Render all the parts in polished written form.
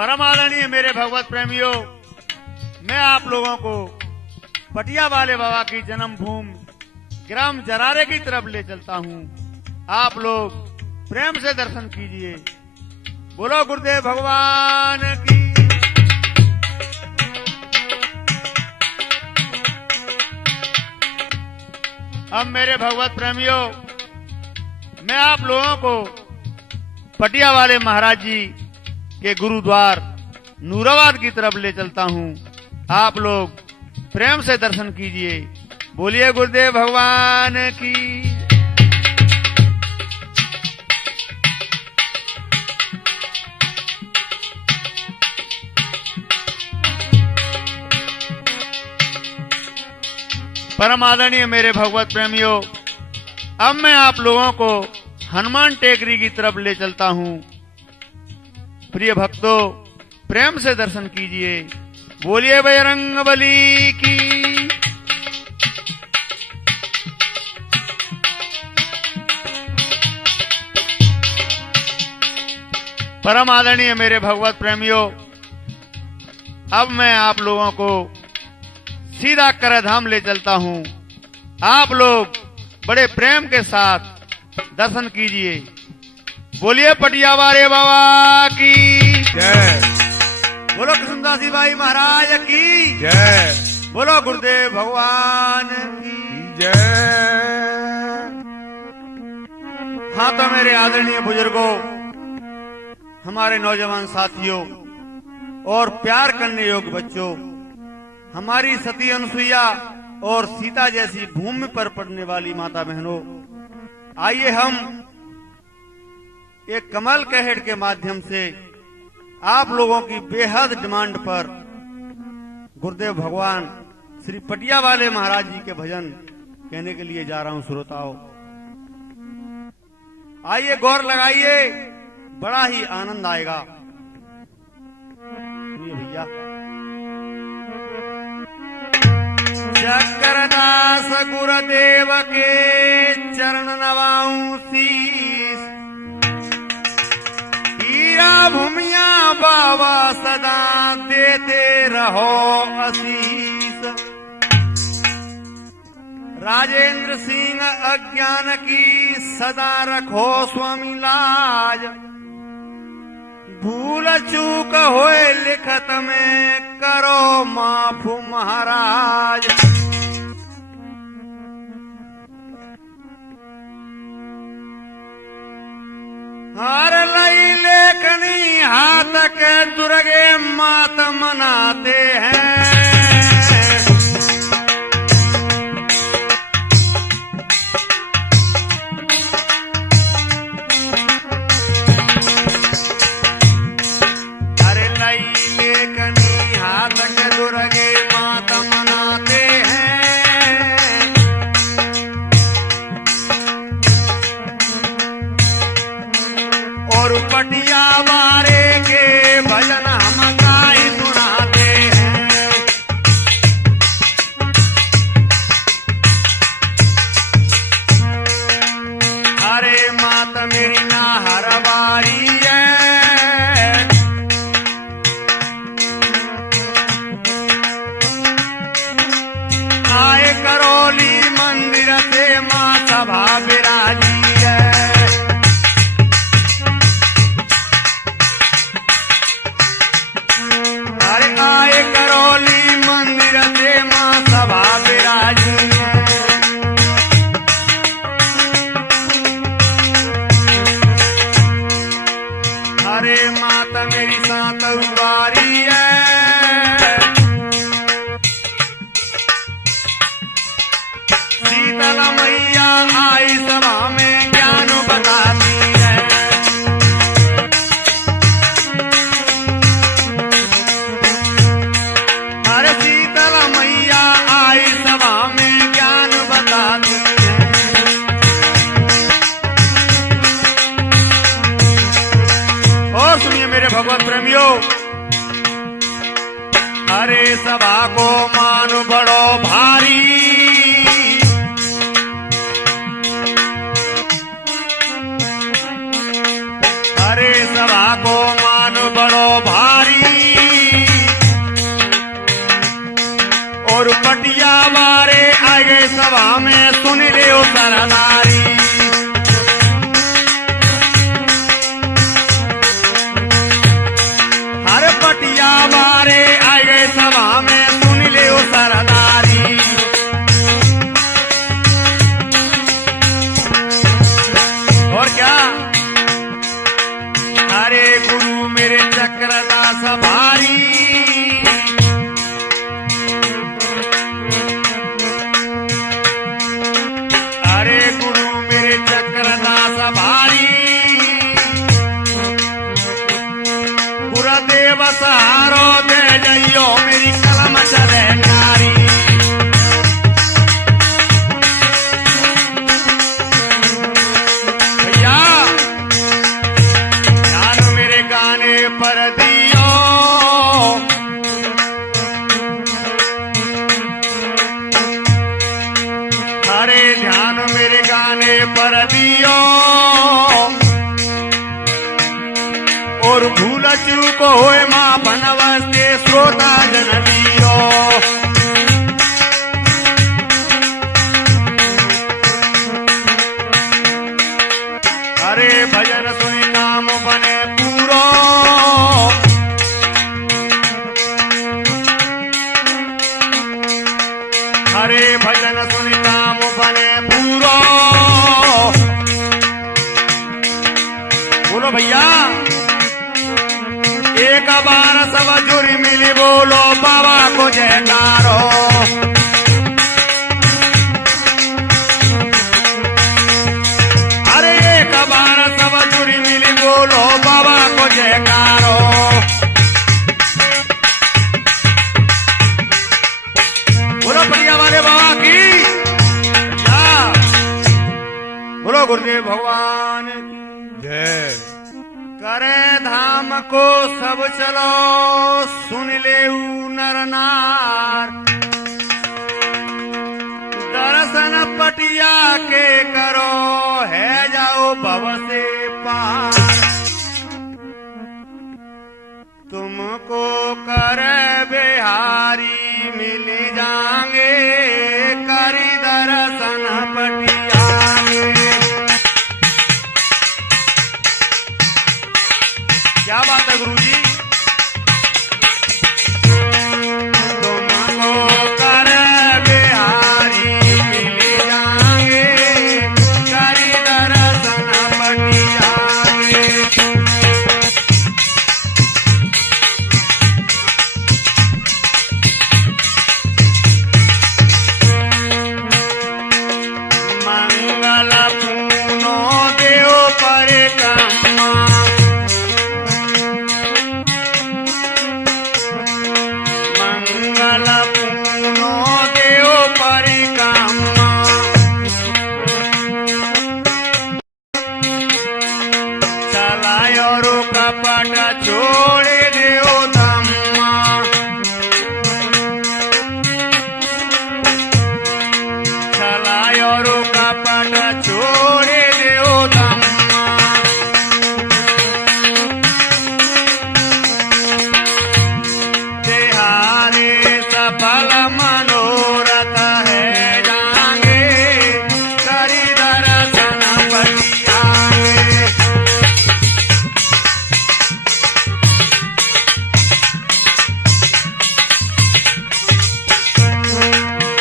परम आदरणीय मेरे भगवत प्रेमियों, मैं आप लोगों को पटिया वाले बाबा की जन्म भूमि ग्राम जरारे की तरफ ले चलता हूँ। आप लोग प्रेम से दर्शन कीजिए। बोलो गुरुदेव भगवान की। अब मेरे भगवत प्रेमियों, मैं आप लोगों को पटिया वाले महाराज जी के गुरुद्वार नूराबाद की तरफ ले चलता हूँ। आप लोग प्रेम से दर्शन कीजिए। बोलिए गुरुदेव भगवान की। परम आदरणीय मेरे भगवत प्रेमियों, अब मैं आप लोगों को हनुमान टेकरी की तरफ ले चलता हूँ। प्रिय भक्तों, प्रेम से दर्शन कीजिए। बोलिए बजरंगबली की। परम आदरणीय मेरे भगवत प्रेमियों, अब मैं आप लोगों को सीधा करधाम ले चलता हूँ। आप लोग बड़े प्रेम के साथ दर्शन कीजिए। बोलिए पटिया वाले बाबा की जय। बोलो कृष्णदास भाई महाराज की जय। बोलो गुरुदेव भगवान की जय। हाँ तो मेरे आदरणीय बुजुर्गों, हमारे नौजवान साथियों और प्यार करने योग्य बच्चों, हमारी सती अनुसुईया और सीता जैसी भूमि पर पड़ने वाली माता बहनों, आइए हम एक कमल के हेड के माध्यम से आप लोगों की बेहद डिमांड पर गुरुदेव भगवान श्री पटिया वाले महाराज जी के भजन कहने के लिए जा रहा हूं। श्रोताओं, आइए गौर लगाइए, बड़ा ही आनंद आएगा। सुनिए भैया। चक्रदास गुरुदेव के चरण नवाऊं शीस, हीरा भूमिया बाबा सदा देते रहो आशीष। राजेंद्र सिंह अज्ञान की सदा रखो स्वामी लाज, भूल चूक होए लिखत में करो माफू महाराज। हर लई लेखनी हाथ के दुर्गे मात मनाते हैं। और पटिया वारे के भजन हम गाई सुनाते हैं। हरे मात मेरी ना हर बारी है, आए करोली मंदिर से माँ सभा विराजी है। आए करोली मंदिर से माँ सभा विराजी है। हरे माता मेरी सात उबारी है, शीतला मैया आई सभा में ज्ञान बताती है। भगवत प्रेमियों, हरे सभा को मान बड़ो भारी, हरे सभा को मान बड़ो भारी। और पटिया वाले आगे सभा में सुन ले ओ सरदारी। हर पटिया वाले आगे सभा में सुन ले ओ सरदारी। और क्या, हरे गुरु मेरे चक्रदास भारी। हरे गुरु मेरे चक्रदास भारी। गुरुदेव सहारो दे जइयो मेरी कलम चले नारी। भैया ध्यान मेरे गाने पर दियो। हरे ध्यान मेरे गाने पर दियो और भूल चूक होए मां बनवस्ते श्रोता जन दियो। हरे भजन सुनि नाम बने पूरो। हरे भजन सुनि नाम बने पूरो। बोलो भैया, एक बार सब जुरी मिली बोलो बाबा को जयकारो। अरे एक बार सब जुरी मिली बोलो बाबा को जयकारो। बोलो पटिया वाले बाबा की बोलो गुरुदेव भगवान की जय। करे धाम को सब चलो सुन ले नर नार। दर्शन पटिया के करो है जाओ भव से पार। तुमको कर बिहारी मिल जाएंगे करी दर्शन पटिया में। क्या बात है गुरु जी। तुमको कर बिहारी मिल जाएंगे करी दर्शन पटिया में। मंगल पूनो देव परिक्रमा। मंगल पूनो देव परिक्रमा। चलायो रो कपट छोड़े देव धम्मा। चलायो रो कपट छोड़े देव धम्मा। देहारे सफल मनोरथ है जाएंगे करी दर्शन पटिया में।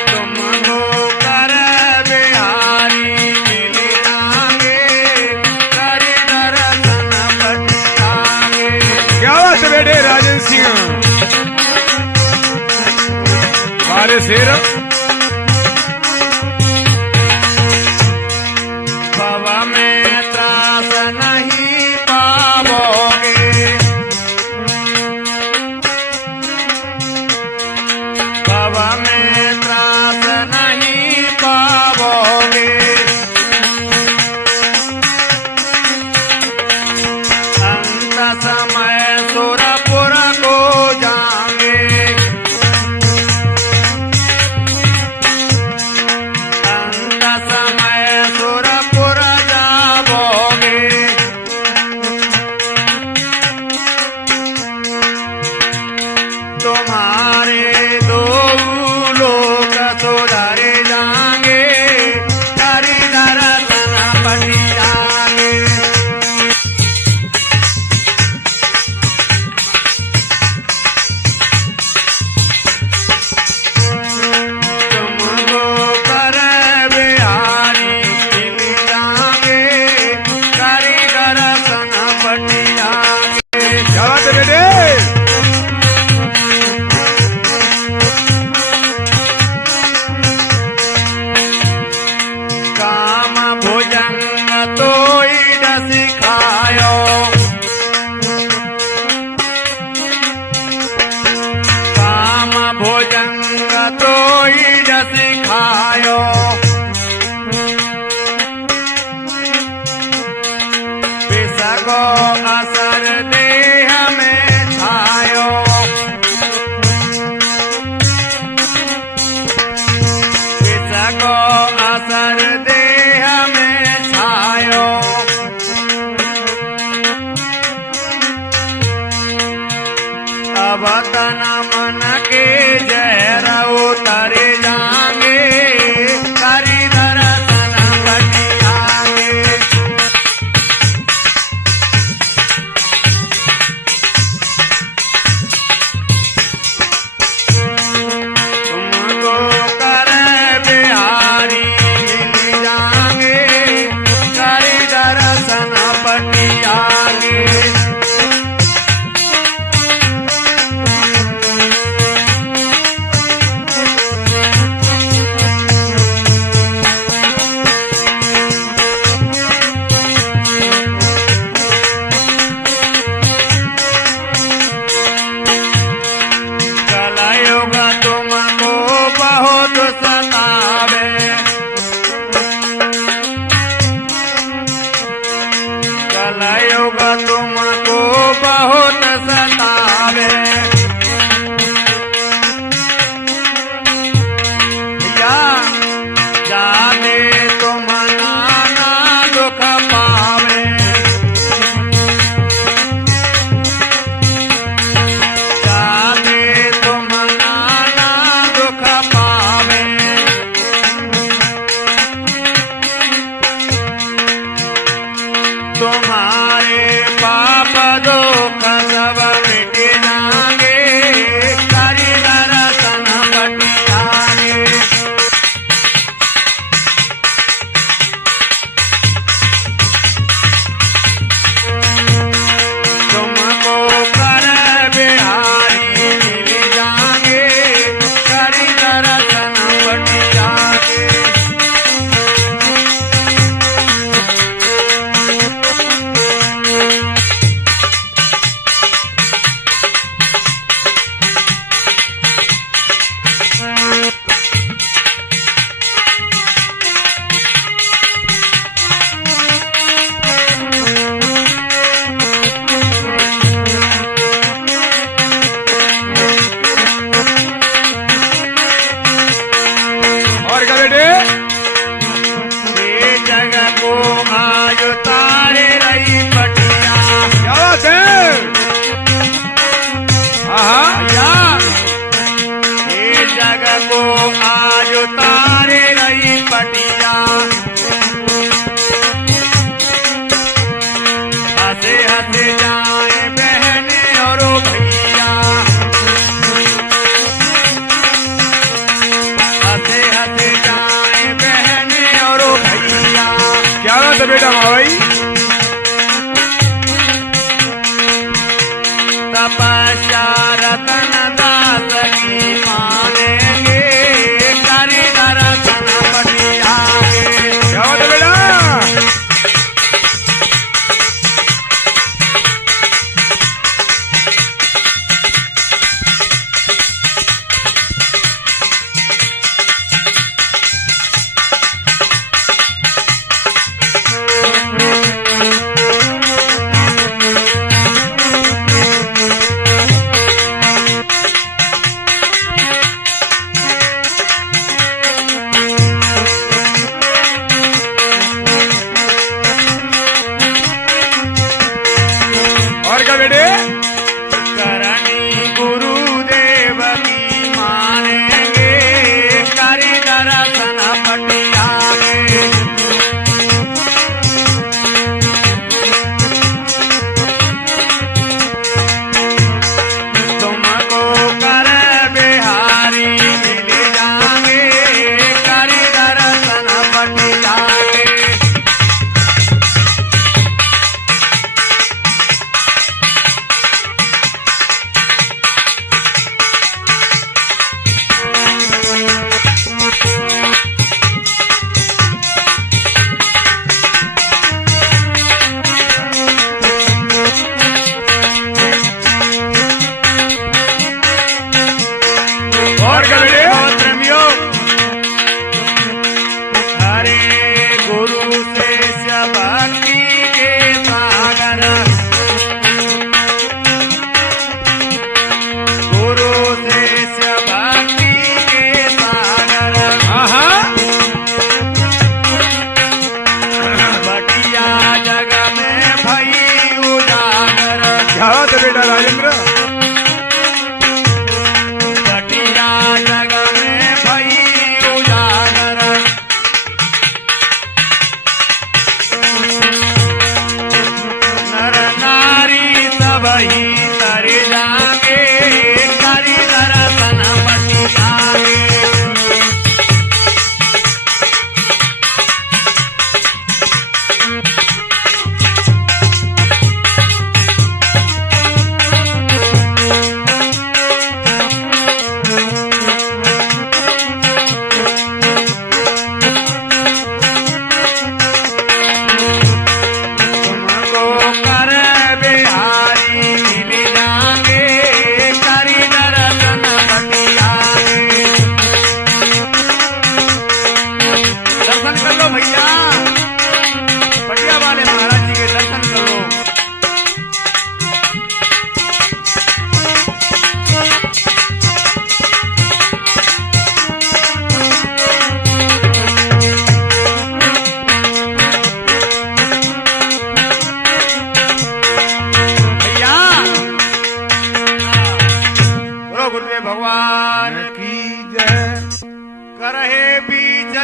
तुमको कर बिहारी मिल जाएंगे करी दर्शन पटिया में। क्या बात है बेटे राजन सिंह हमारे शेर। भव में त्रास नहीं पाओगे। भव में त्रास नहीं पाओगे। अंत समय सुरपुर को जाएंगे। कोई जस खायो विसको असर देह में छायो विसको असर देह में छायो अब तन मन के जहर उतर जाएंगे करी दर्शन बटियागे तुमको कर बिहारी मिल जाएंगे करी दर्शन बटियागे कलयुग तुमको बहुत सतावे कलयुग तुमको बहुत सतावे या जाने तुम नाना दुख पावे जाने तुम नाना दुख पावे तुम्हारे पाप दुख सब मिट जाएंगे करी दर्शन बटियागे तुमको कर बिहारी मिल जाएंगे करी दर्शन बटियागे और क्या बेटे ये जगह को आज उतारे रही पटिया क्या बात है हाँ या ये जगह को आज उतारे रही पटिया हंसे हंसे जाए बहने और भैया हंसे हंसे जाए बहने और भैया क्या बात है बेटा भाई तपस्या रतन दास की मानेंगे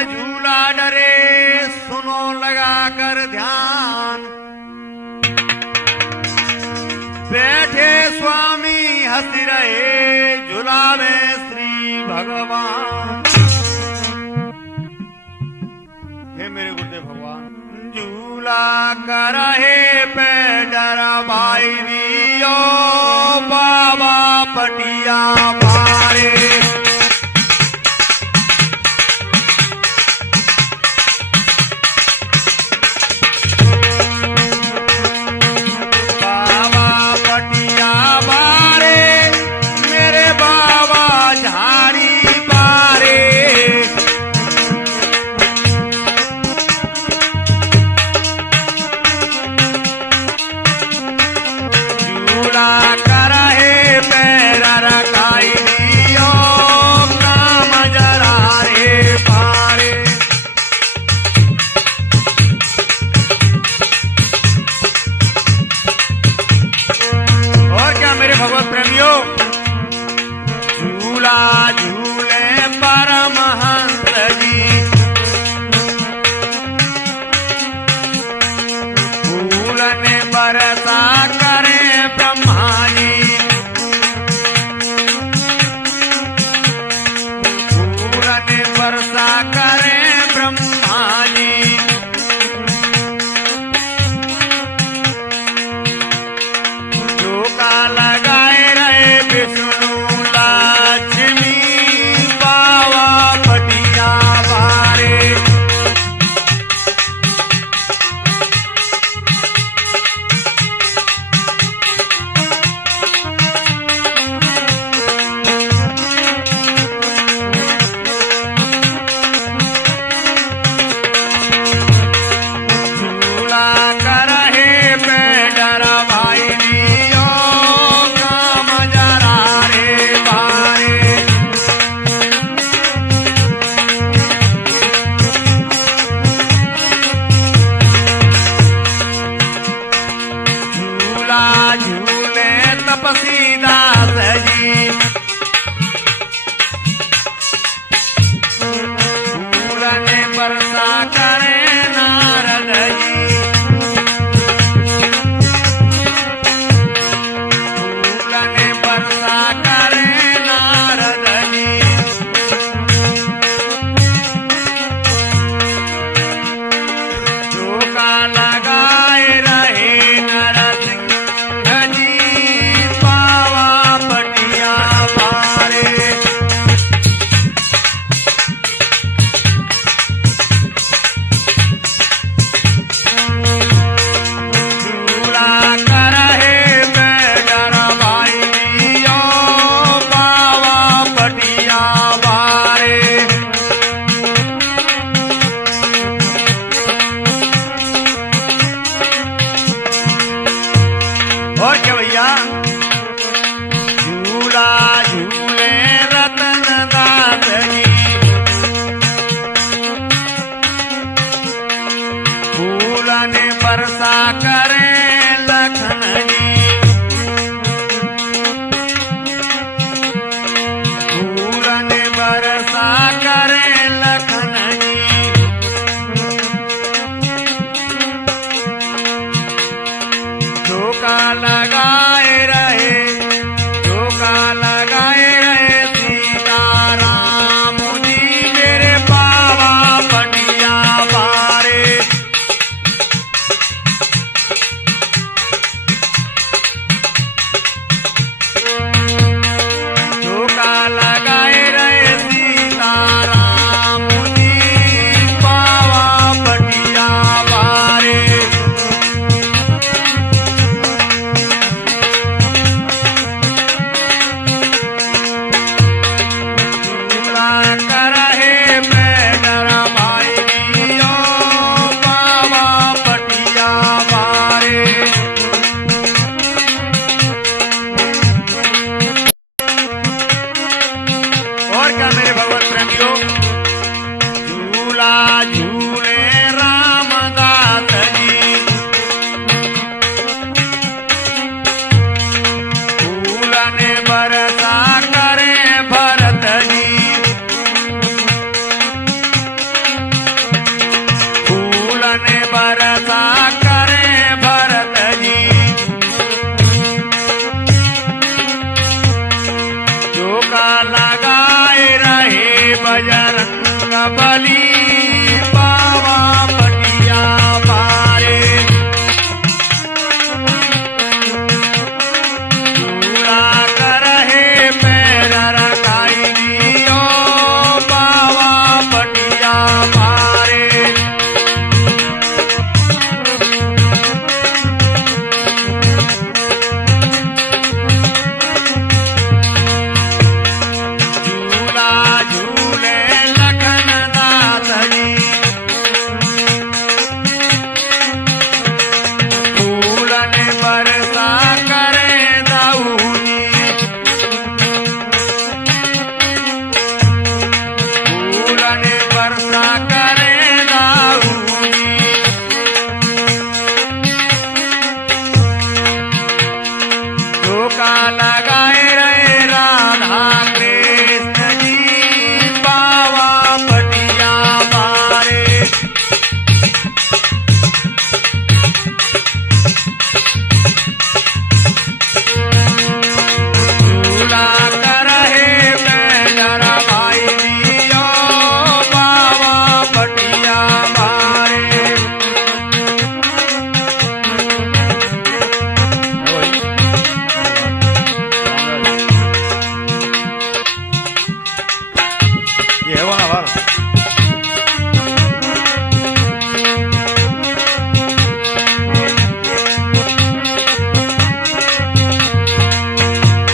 झूला डरे सुनो लगा कर ध्यान, बैठे स्वामी हंसी रहे झूलावे श्री भगवान। हे मेरे गुरुदेव भगवान, झूला करहे पे डरा भाई दियो बाबा पटिया मारे। बाबा पटिया मारे मेरे बाबा झाड़ी मारे। झूला करहे पैरा रखाई दियो काम जरा रे पारे। और क्या मेरे भगवत प्रेमियों, झूला झूले परमहंस जी, फूलने बरसा करे ब्रह्मा जी, फूलने बरसा करे ब्रह्मा जी। झोंका लगाए रहे विष्णु लक्ष्मी बाबा पटिया बारे। बरसा करे भरत जी, झोंका लगाए रहे बजरंग बली, पावा पटिया पारे। चूड़ा करहे पैर रखाई दियो, पावा पटिया पारे। झूला झूले लखन दास जी, फूलन बरसा करे दाऊनी, फूलन बरसा करे दाऊनी। झोंका लगाए रहे राधा कृष्ण जी, पावा पटिया पारे। झूला करहे बैठर भाई दियो, पावा पटिया पारे। ये है वो ना बार।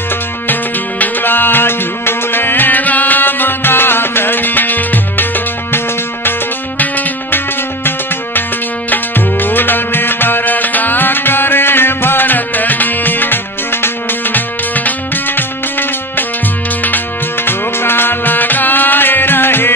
झूला झूले रामदास जी, फूलन बरसा करे भरत जी, झोंका लगाए रहे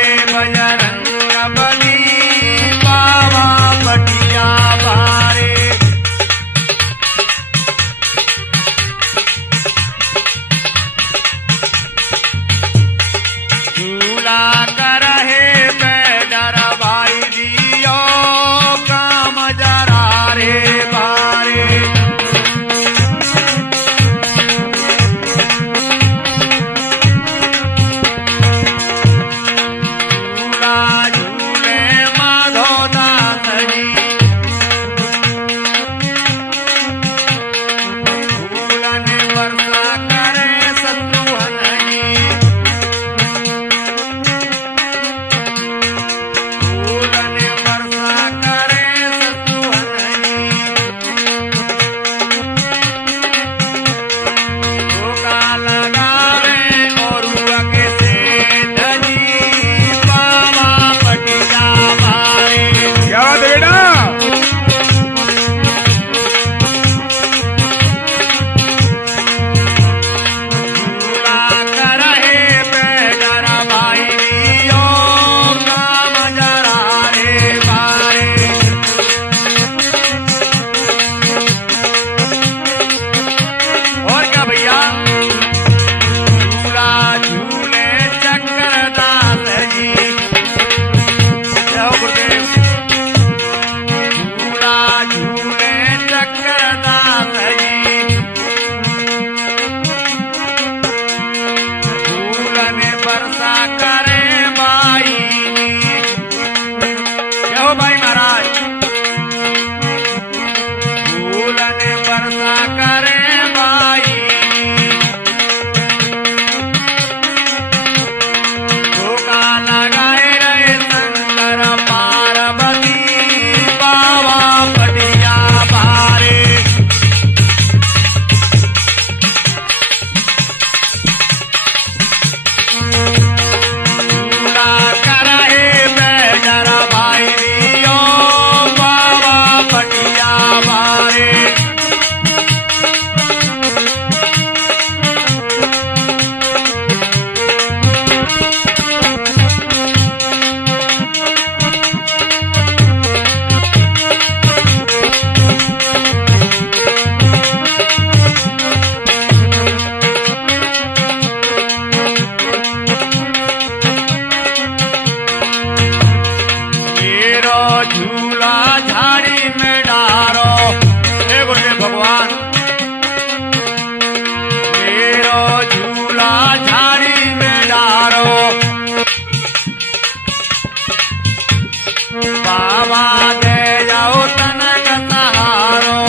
बाबा दे जाओ तनक सहारो,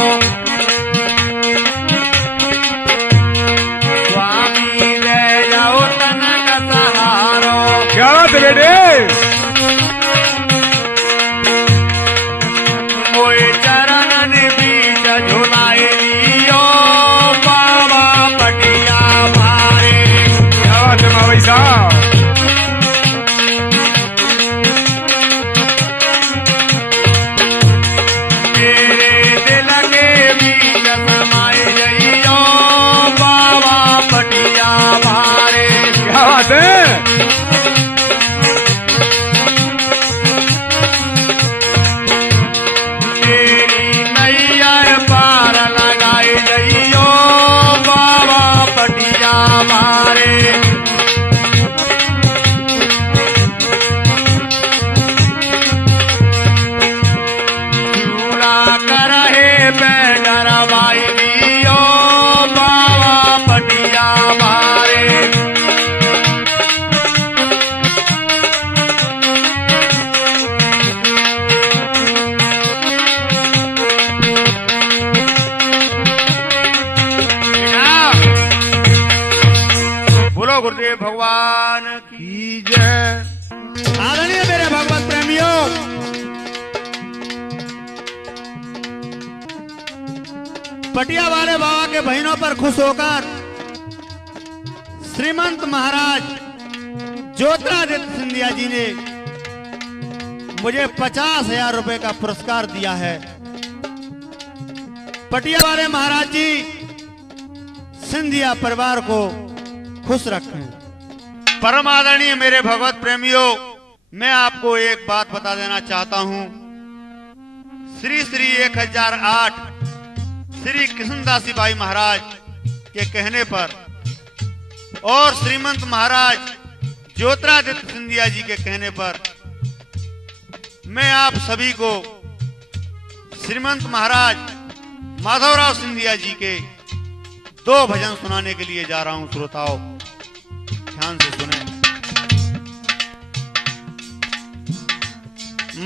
स्वामी दे जाओ तनक सहारो। क्या बात है बेटे? मोए चरणन बीच झुलाए लियो बाबा पटिया मारे। क्या बात है मावई साहब? मेरे दिल के बीच समाए जइयो बाबा पटिया मारे। क्या बात है? तेरी नैया पार लगाए जइयो बाबा पटिया मारे। चूड़ा करहे बैठर बाई दियो बाबा पटिया मारे। बोलो गुरुदेव भगवान की जय। आदरणीय मेरे भगवत प्रेमियों, पटिया वाले बाबा के बहनों पर खुश होकर श्रीमंत महाराज ज्योतिरादित्य सिंधिया जी ने मुझे 50,000 रुपए का पुरस्कार दिया है। पटिया वाले महाराज जी सिंधिया परिवार को खुश रखें। परम आदरणीय मेरे भगवत प्रेमियों, मैं आपको एक बात बता देना चाहता हूं। श्री श्री 1008 श्री कृष्णदासी बाई महाराज के कहने पर और श्रीमंत महाराज ज्योतिरादित्य सिंधिया जी के कहने पर मैं आप सभी को श्रीमंत महाराज माधवराव सिंधिया जी के 2 भजन सुनाने के लिए जा रहा हूं। श्रोताओं ध्यान से सुने।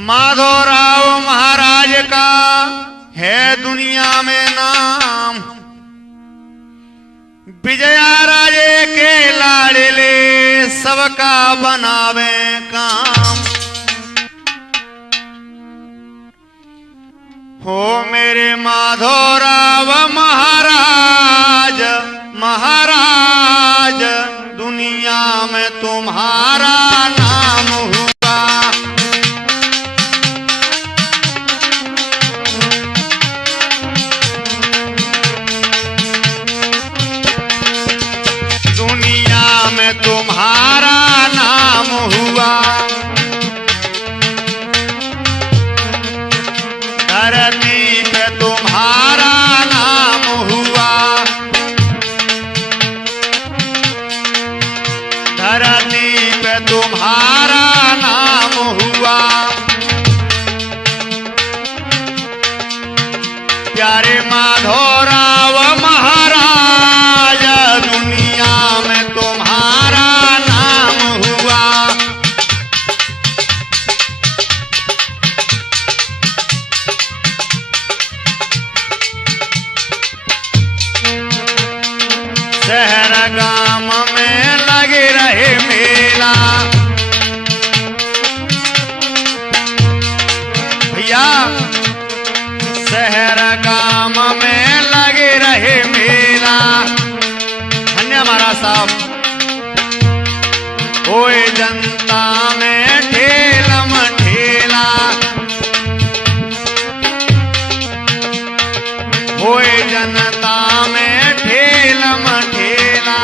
माधवराव महाराज का है दुनिया में नाम, विजया राजे के लाडले सबका बनावे काम। हो मेरे माधवराव महाराज, महाराज दुनिया में तुम्हारा नाम हुआ। दुनिया में तुम्हारा नाम हुआ। धरती पे तुम्हारा नाम हुआ। धरती पे तुम्हारा नाम हुआ। प्यारे माधवराव महाराज दुनिया में तुम्हारा नाम हुआ। शहर गांव में लगे रहे मेला। भैया शहर गांव में लगे रहे मेला। धन्य महाराज साहब। ओए जनता में ठेलम ठेला। ओए जनता में ठेलम ठेला।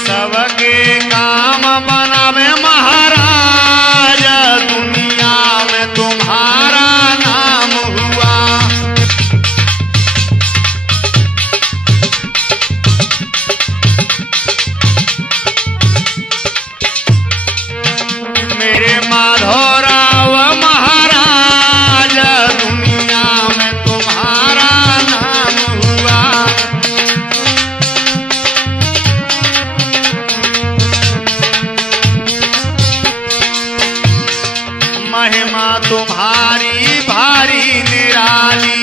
सबके काम बनावे महाराज दुनिया में तुम्हारा नाम हुआ। तुम्हारी भारी निराली,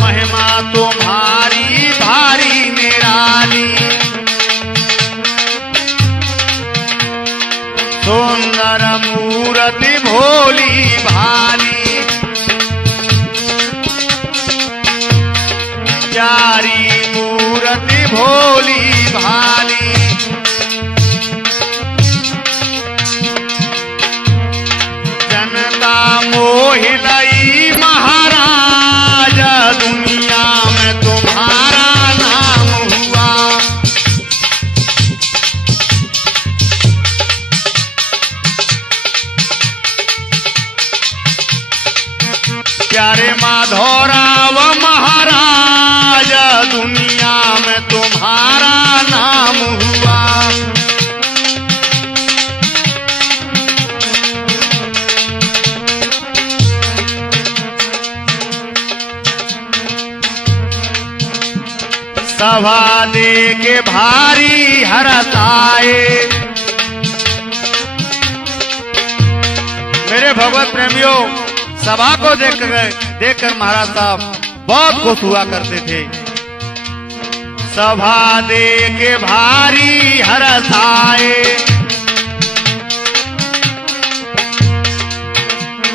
महिमा तुम्हारी भारी निराली। सुंदर मूर्ति भोली भाली, प्यारी मूर्ति भोली भाली। जनता मोहिलई महाराज, दुनिया में तुम्हारा नाम हुआ। प्यारे माधवराव महाराज, दुनिया में तुम्हारा नाम हुआ। सभा दे के भारी हरताए। मेरे भगवत प्रेमियों, सभा को देखकर महाराज साहब बहुत खुश हुआ करते थे। सभा दे के भारी हरसाए,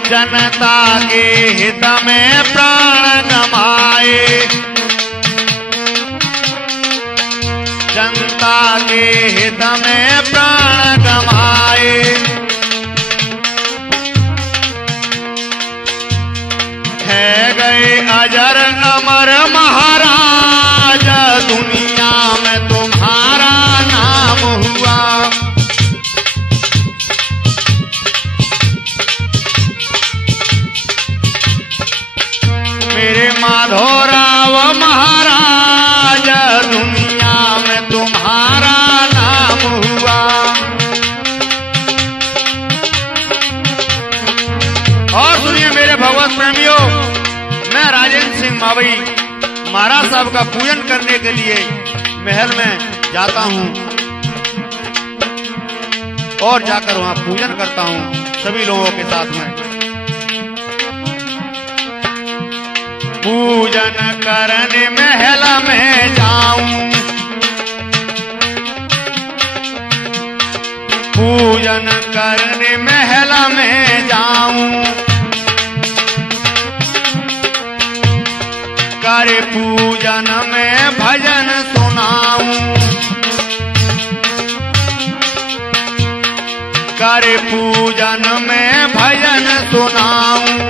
जनता के हित में प्राण गमाए। जनता के हित में प्राण गमाए। है गए अजर अमर महाराज, दुनिया में तुम्हारा नाम हुआ। मेरे माधवराव महाराज, दुनिया में तुम्हारा नाम हुआ। और सुनिए मेरे भगवत प्रेमियों, मैं राजेंद्र सिंह मावई महाराज साहब का पूजन करने के लिए महल में जाता हूँ और जाकर वहाँ पूजन करता हूँ सभी लोगों के साथ में। पूजन करने महल में जाऊं, पूजन करने महल में जाऊं। कर पूजन में भजन सुनाऊं, कर पूजन में भजन सुनाऊं।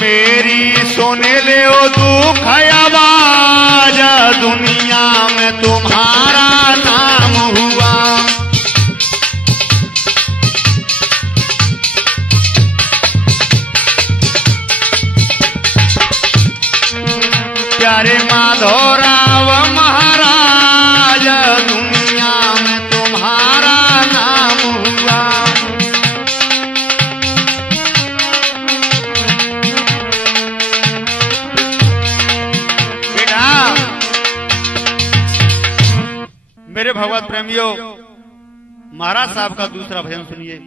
मेरी सुन ले ओ दुख आवाज, दुनिया में तुम्हारा नाम हुआ। प्यारे माधवराव महाराज, दुनिया में तुम्हारा नाम हुआ। बेटा, मेरे भगवत प्रेमियों, महाराज साहब का दूसरा भजन सुनिए।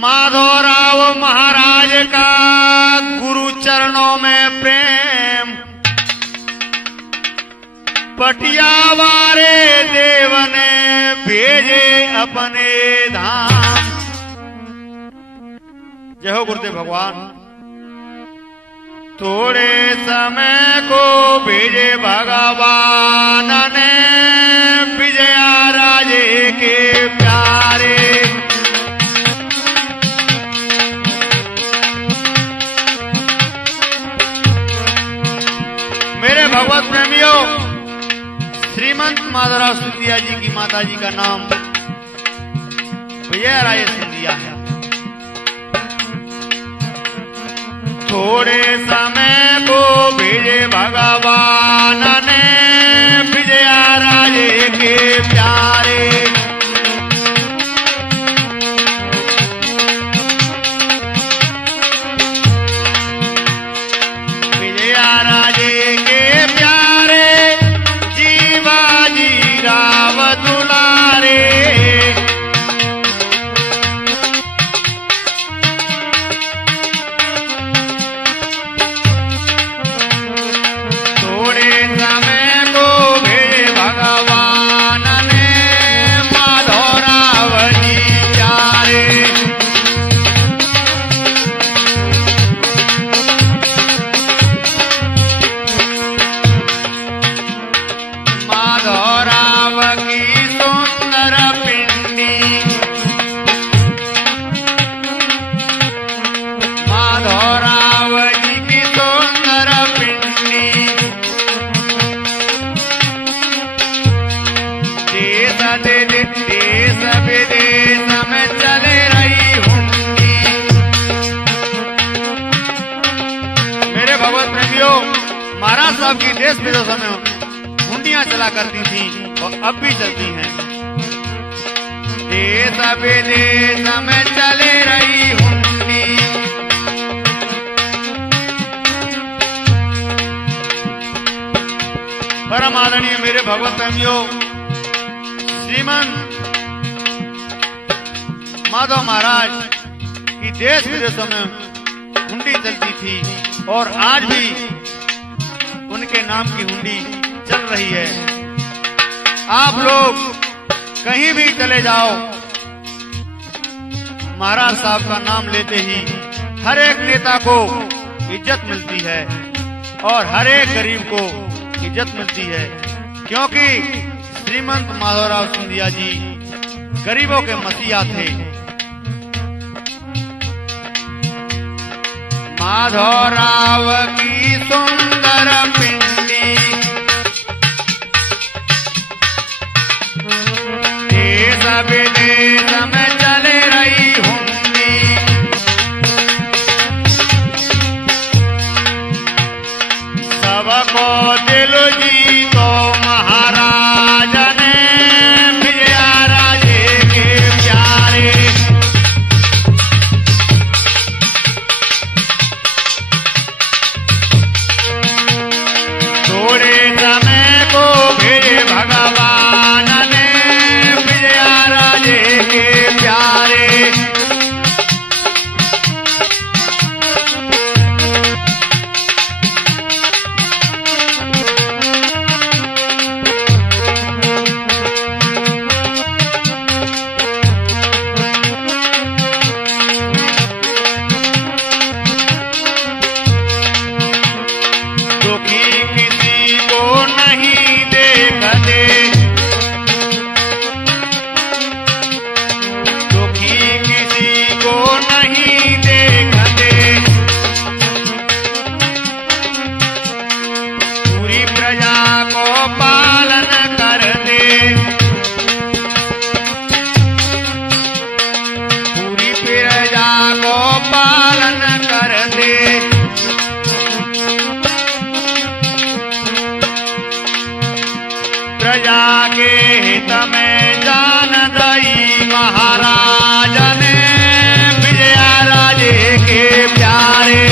माधवराव महाराज का गुरु चरणों में प्रेम, पटिया वाले देव ने भेजे अपने धाम। जय हो गुरुदेव भगवान। थोड़े समय को भेजे भगवान ने विजया राजे के प्यारे। मेरे भगवत प्रेमियों, श्रीमंत माधवराव सिंधिया जी की माता जी का नाम विजया राय सिंधिया है। थोड़े समय को भेजे भगवान ने विजया राजे के प्यारे। विजया राजे के प्यारे जीवा प्रेमियों, महाराज साहब की देश विदेशों में हुंडियां चला करती थी और अब भी चलती हैं। देश विदेश में चले रही हुंडी, परम आदरणीय मेरे भगवत प्रेमियों, श्रीमंत माधव महाराज की देश विदेशों में हुंडी चलती थी और आज भी उनके नाम की हुंडी चल रही है। आप लोग कहीं भी चले जाओ, महाराज साहब का नाम लेते ही हर एक नेता को इज्जत मिलती है और हर एक गरीब को इज्जत मिलती है, क्योंकि श्रीमंत माधवराव सिंधिया जी गरीबों के मसीहा थे। माधवराव की सुंदर पिंडी, देश विदेश में चले रही हुंडी, सबको दिल जीतो महाराज ने, विजया राजे के प्यारे। थोड़े समय को भेजे भगवान ने, विजया राजे के प्यारे। दुखी किसी को नहीं देखते, दुखी किसी को नहीं देखते, पूरी प्रजा को पालन करते, पूरी प्रजा को पालन करते। प्रजा के हित में जान दई महाराज ने, विजया राजे के प्यारे।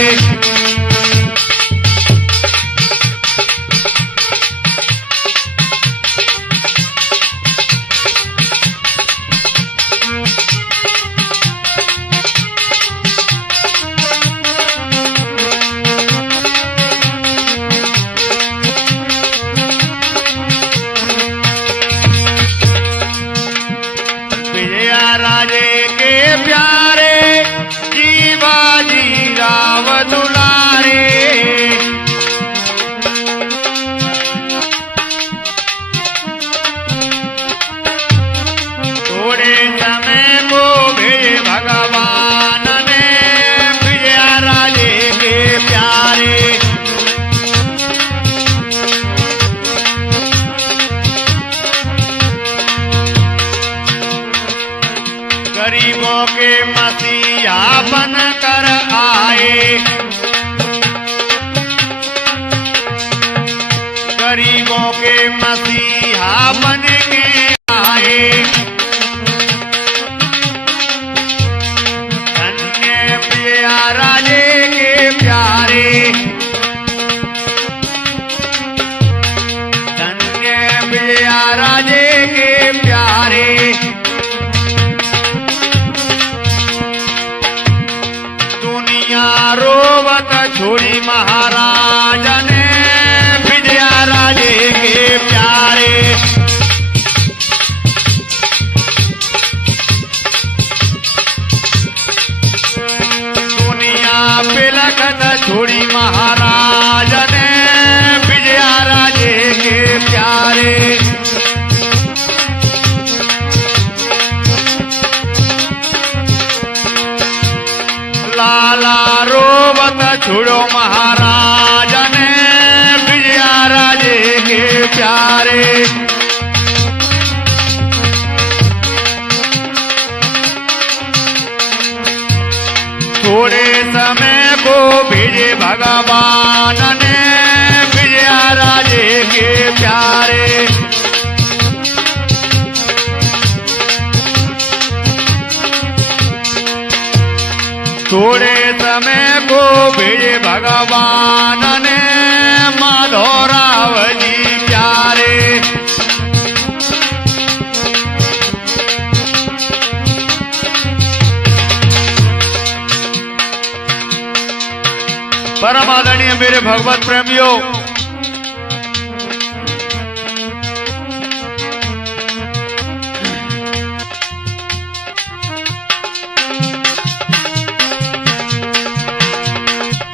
विजया राजे के प्यारे, जीवाजी राव दुलारे। थोड़े समय को भेजे भगवान ने, विजया राजे के प्यारे। गरीबों के मसीहा बन कर आए, गरीबों के मसीहा बन के आए। धन्य विजया राजे के प्यारे, धन्य विजया राजे के प्यारे। दुनिया रोवत छोड़ी महाराज ने, विजया राजे के प्यारे। दुनिया बिलखत छोड़ी महाराज ने, विजया राजे के प्यारे। लाला रोवत छोड़ो महाराज ने, भेजे भगवान ने विजया राजे के प्यारे। थोड़े समय को भेजे भगवान ने माधोराव जी प्यारे। परम आदरणीय मेरे भगवत प्रेमियों,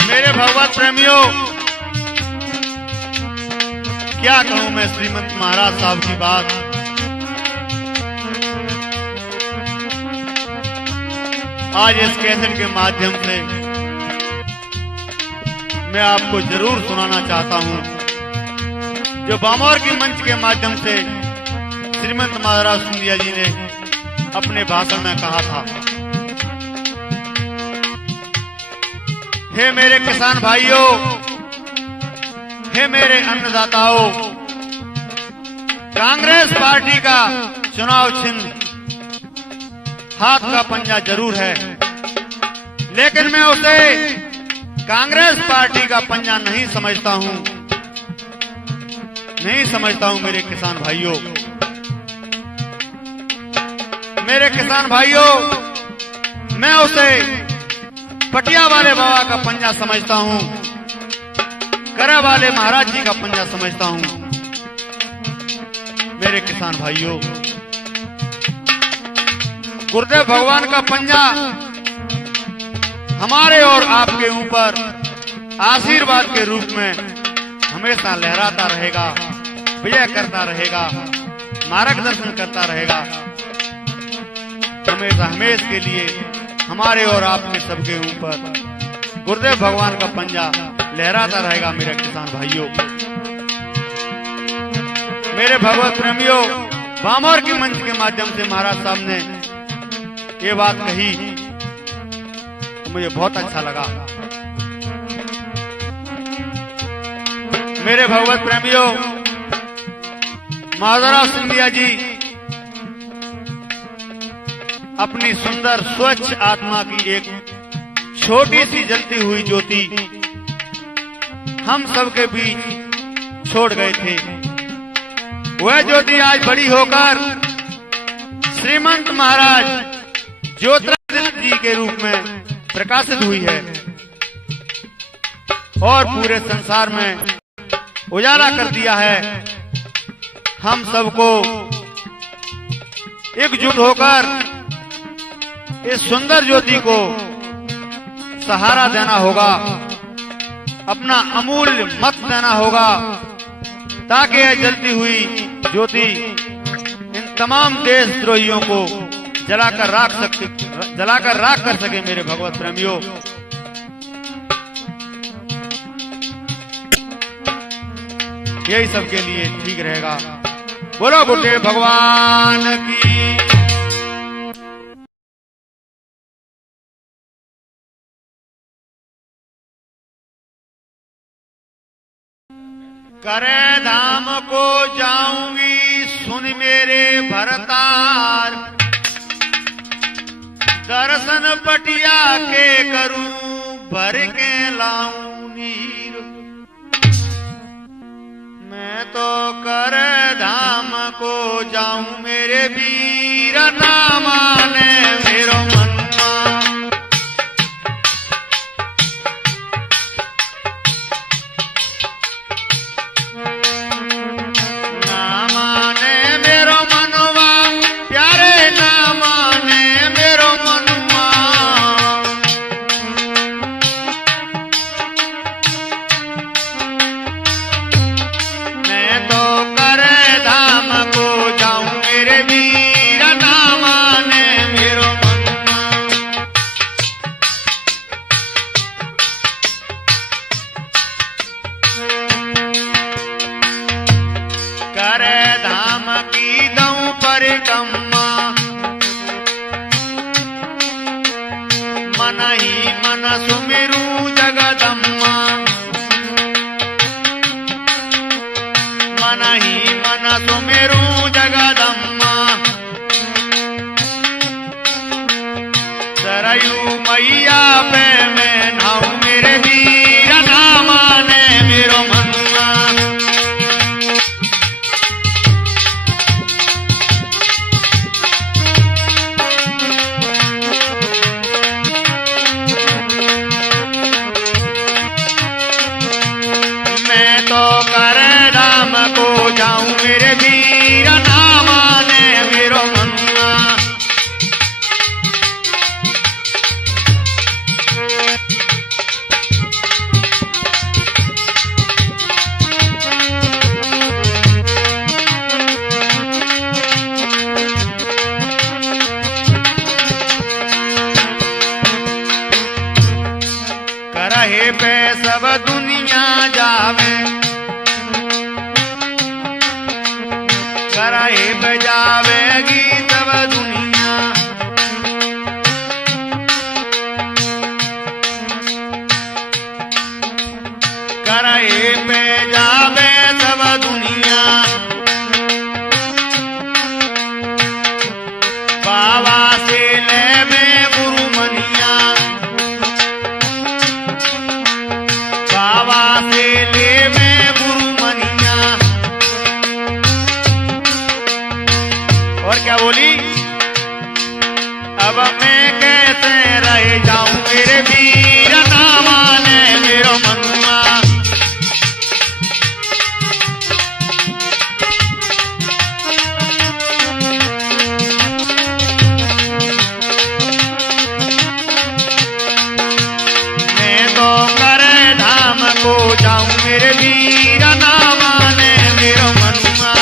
मेरे भगवत प्रेमियों, क्या कहूं मैं श्रीमंत महाराज साहब की बात। आज इस कैसेट के माध्यम से मैं आपको जरूर सुनाना चाहता हूं जो बामोर की मंच के माध्यम से श्रीमंत महाराज सिंधिया जी ने अपने भाषण में कहा था। हे मेरे किसान भाइयों, हे मेरे अन्नदाताओं, कांग्रेस पार्टी का चुनाव चिन्ह हाथ का पंजा जरूर है, लेकिन मैं उसे कांग्रेस पार्टी का पंजा नहीं समझता हूं, नहीं समझता हूं मेरे किसान भाइयों। मेरे किसान भाइयों, मैं उसे पटिया वाले बाबा का पंजा समझता हूं, करा वाले महाराज जी का पंजा समझता हूं। मेरे किसान भाइयों, गुरुदेव भगवान का पंजा हमारे और आपके ऊपर आशीर्वाद के रूप में हमेशा लहराता रहेगा, विजय करता रहेगा, मार्गदर्शन करता रहेगा। हमेशा हमेशा के लिए हमारे और आपके सबके ऊपर गुरुदेव भगवान का पंजा लहराता रहेगा। मेरे किसान भाइयों, मेरे भगवत प्रेमियों, बामोर की मंच के माध्यम से महाराज साहब ने ये बात कही तो मुझे बहुत अच्छा लगा। मेरे भगवत प्रेमियों, माधवराव सिंधिया जी अपनी सुंदर स्वच्छ आत्मा की एक छोटी सी जलती हुई ज्योति हम सबके बीच छोड़ गए थे। वह ज्योति आज बड़ी होकर श्रीमंत महाराज ज्योतिरादित्य जी के रूप में प्रकाशित हुई है और पूरे संसार में उजाला कर दिया है। हम सबको एकजुट होकर इस सुंदर ज्योति को सहारा देना होगा, अपना अमूल्य मत देना होगा, ताकि यह जलती हुई ज्योति इन तमाम देशद्रोहियों को जलाकर राख कर सके। मेरे भगवत प्रेमियों, यही सबके लिए ठीक रहेगा। बोलो गुरुदेव भगवान की। करे धाम को जाऊंगी सुन मेरे भरतार, दर्शन पटिया के करूं भर के लाऊं नीर। मैं तो कर धाम को जाऊं मेरे वीर, ना माने मेरो मनुआ। ना माने मेरो मनुआ प्यारे, ना माने मेरो मनुआ। मैं तो कर धाम को जाऊं मेरे वीर, ना माने सुमेरू जगदम्मा सरयू मैया पे मैं नाऊ मेरे वीर नामा ने मेरो मनुआ मैं तो कर राम को जाऊं मेरे वीर नामा ने मेरो मनुआ करहे पे सब दुनिया जावे करहे पे जावेगी सब दुनिया करहे पे जावे सब दुनिया बाबा से ले में गुरु मनिया बाबा से ले में गुरु मनिया और क्या बोली अब मैं कैसे रह जाऊं मेरे वीर नामा ने मेरो मनुआ मैं तो करे धाम को जाऊं मेरे वीर नामा ने मेरो मनुआ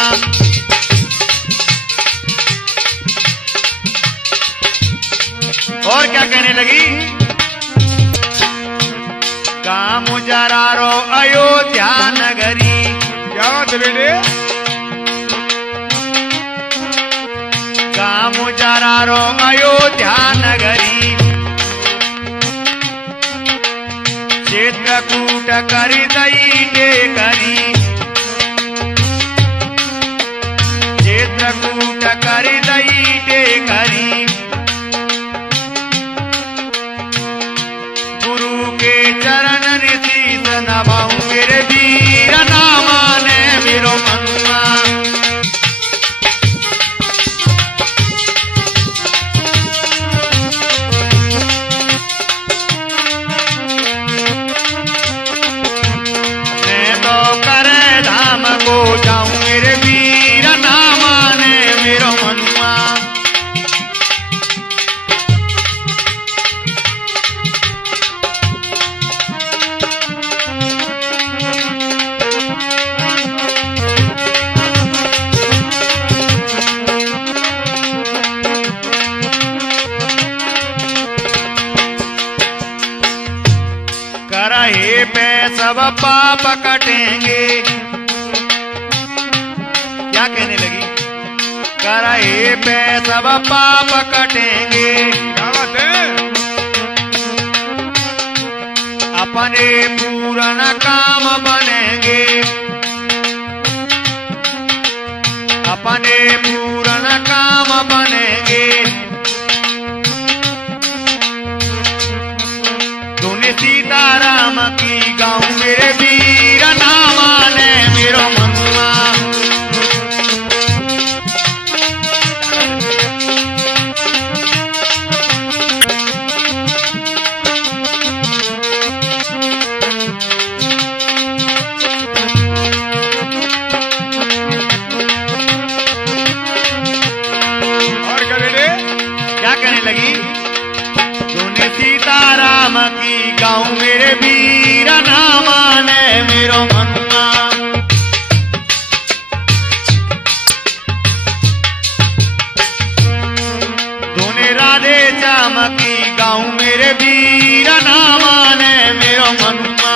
और क्या कहने लगी काम जरारो अयोध्या नगरी क्या बात है बेटे? काम जरारो अयोध्या नगरी चित्रकूट करी दैटे करी चित्रकूट करी दैटे करी गुरु के चरण शीस नभाऊं मेरे वीर नामा ने मेरो मनुआ मैं तो करे धाम को जाऊं मेरे वीर नामा ने मेरो मनुआ करहे पे सब पाप कटेंगे क्या कहने लगी करहे पे सब पाप कटेंगे क्या बात है? अपने पूर्ण काम बनेंगे अपने पूर्ण काम बनेंगे तूने सीताराम की गाऊं मेरे वीर नामा ने मेरो मनुआ और क्या बेटे? क्या कहने लगी तूने सीताराम की गाऊं मेरे वीर नामा ने मेरो मनुआ तूने राधे श्याम की गाऊं मेरे वीर नामा ने मेरो मनुआ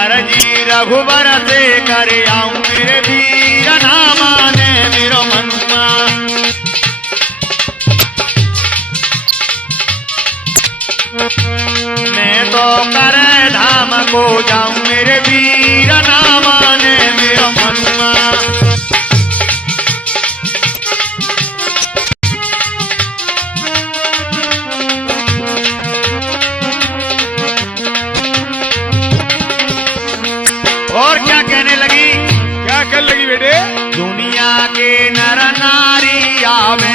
अरजी रघुबर से कर आऊं मेरे वीर नामा ने मेरो मनुआ मैं तो कर धाम को जाऊं मेरे वीर ना माने मेरो मनुआ। और क्या कहने लगी? क्या कर लगी बेटे? दुनिया के नर नारी आवे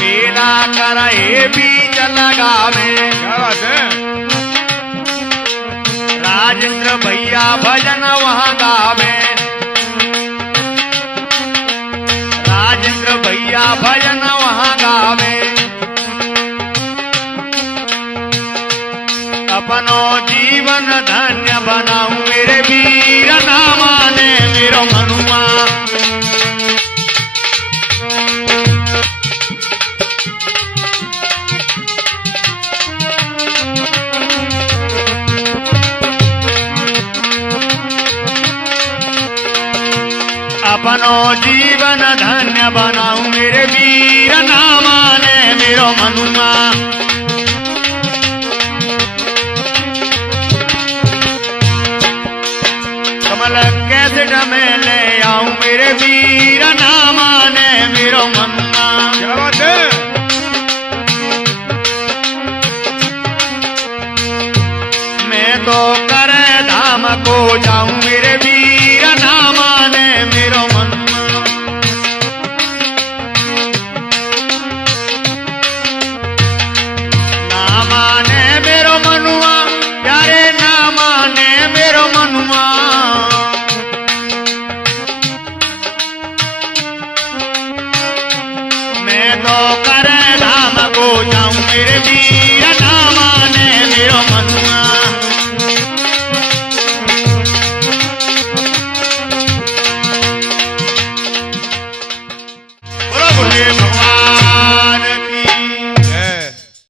मेला करे बीच लगावे। क्या बात है? राजेंद्र भैया भजन वहाँ गावे, राजेंद्र भैया भजन वहाँ गावे। अपनो जीवन धन्य बनाऊं मेरे वीर ना माने मेरो मनुआ। अपनो जीवन धन्य बनाऊं मेरे वीर ना माने मेरो मनुआ। कमल कैसेट में ले आऊं मेरे वीर ना माने मेरो मनुआ। क्या बात है? मैं तो करे धाम को जाऊं मेरे वीर ना माने मेरो मनुआ। ना माने मेरो मनुआ प्यारे ना माने मेरो मनुआ। मैं तो करे धाम को जाऊं मेरे वीर ना माने मेरो मनुआ। बोलो भगवान